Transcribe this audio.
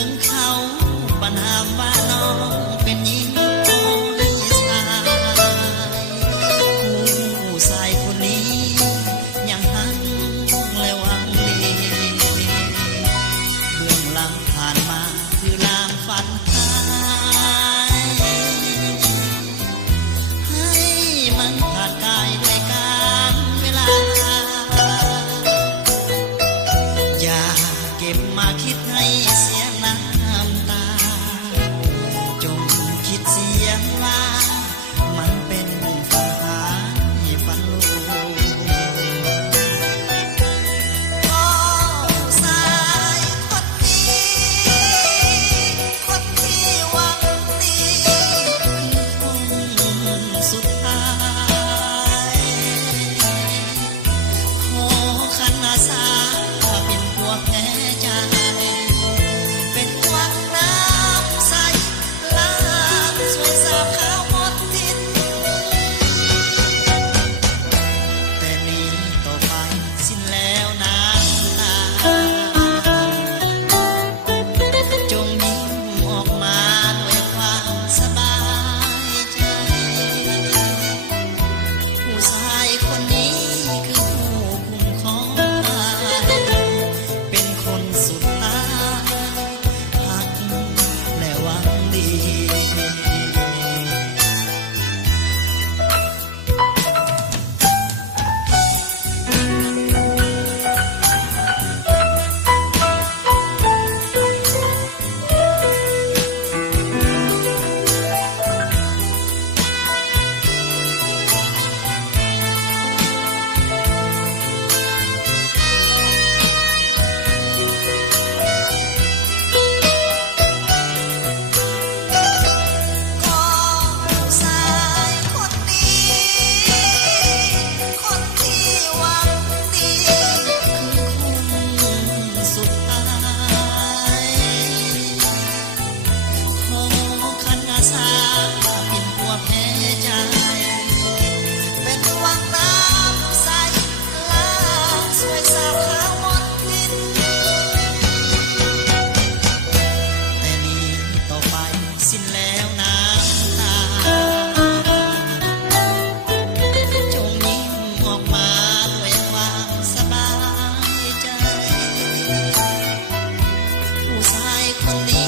ถึงเขาประนามว่าน้องเป็นหญิงโอ้ยชายผู้ชายคนนี้ยังหักและหวังดีเบื้องหลังผ่านมาคือลางฝันให้มันผ่านกายด้วยการเวลาอย่าเก็บมาคิดให้เสียน้ำตาจงคิดเสียงว่ามันเป็นฝันหายฝันลูก็สายคนที่หวังดีคนสุดท้ายขอขันอาสาเป็นพวกแพ้ใจเป็นหวังน้ำใสล้างสวยสาบขาวหมดทิศแต่นี้ต่อไปสิ้นแล้วน้ำตาจงยิ้มออกมาด้วยความสบายใจผู้ชายคนนี้คือผู้คุ้มครองเป็นคนสุดท้ายหักและหวังดี ก็สายคนนี้คนที่หวังดีคือคนสุดท้ายขอขันอาสาเป็นพวกแพ้ใจเป็นหวังน้ำใสล้างสวยสาบขาวหมดทิศแต่นี้ต่อไปสิ้นแล้วน้ำตาจงยิ้มออกมาด้วยความสบายใจผู้ชายคนนี้